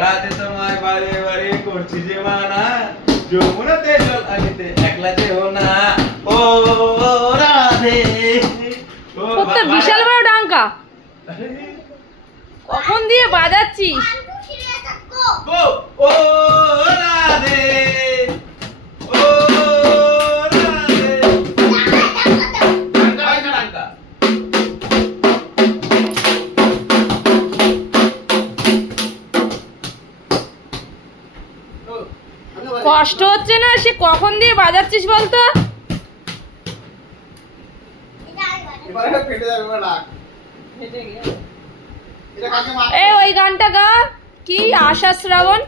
রাতে তোমায় বারে বারে করছি যে মানা, যমুনাতে জল আনিতে একলা যেও না। ও রাধে। কত বিশাল বড় ডাঙ্কা, কখন দিয়ে বাজাচ্ছিস? ও ও রাধে, ও রাধে। ডাঙ্কা ডাঙ্কা। কষ্ট হচ্ছে না? সে কখন দিয়ে বাজাচ্ছিস বলতো? এ ওই গানটা গা, কি আশা শ্রাবণ।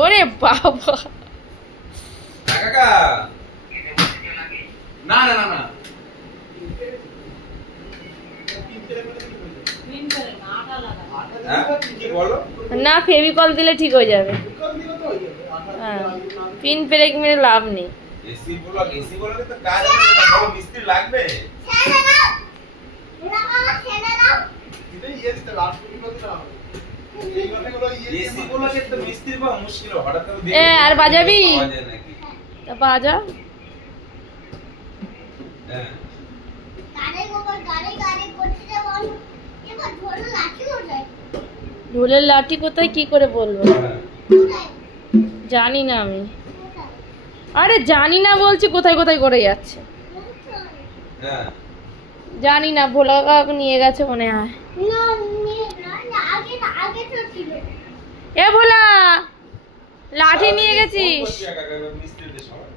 ওরে বাবা, কাকা না না না না, কি বলো না ফেভিকল দিলে ঠিক হয়ে যাবে। হ্যাঁ, পিন ব্রেক মেরে লাভ নেই। এসি ব্লক, এসি ব্লকে তো কাজ আছে, বড় মিস্ত্রি লাগবে। ছেড়ে দাও, না ছেড়ে দাও। এটা ইয়েস তো লাস্ট পর্যন্ত না হবে। এই কথাগুলো ইয়েস এসি ব্লকে তো মিস্ত্রি পাওয়া মুশকিল, হঠাৎ করে এ আর বাজাবি? পাওয়া যায় নাকি? তা বাজা। হ্যাঁ, গাড়ি গোবর গাড়ি গাড়ি করতে যাব। এবার ঢোল লাঠি কোথায়? ঢোলের লাঠি কোথায় কি করে বলবো? হ্যাঁ। কোথায়? জানি না আমি। কোথায়? আরে জানি না বলছি, কোথায় কোথায় করে যাচ্ছে হ্যাঁ, জানি না। ভোলা কাকু নিয়ে গেছে মনে হয়। না না আগে আগে তো ছিল। এ ভোলা, লাঠি নিয়ে গেছিস? মিস্ত্রিদের সবাই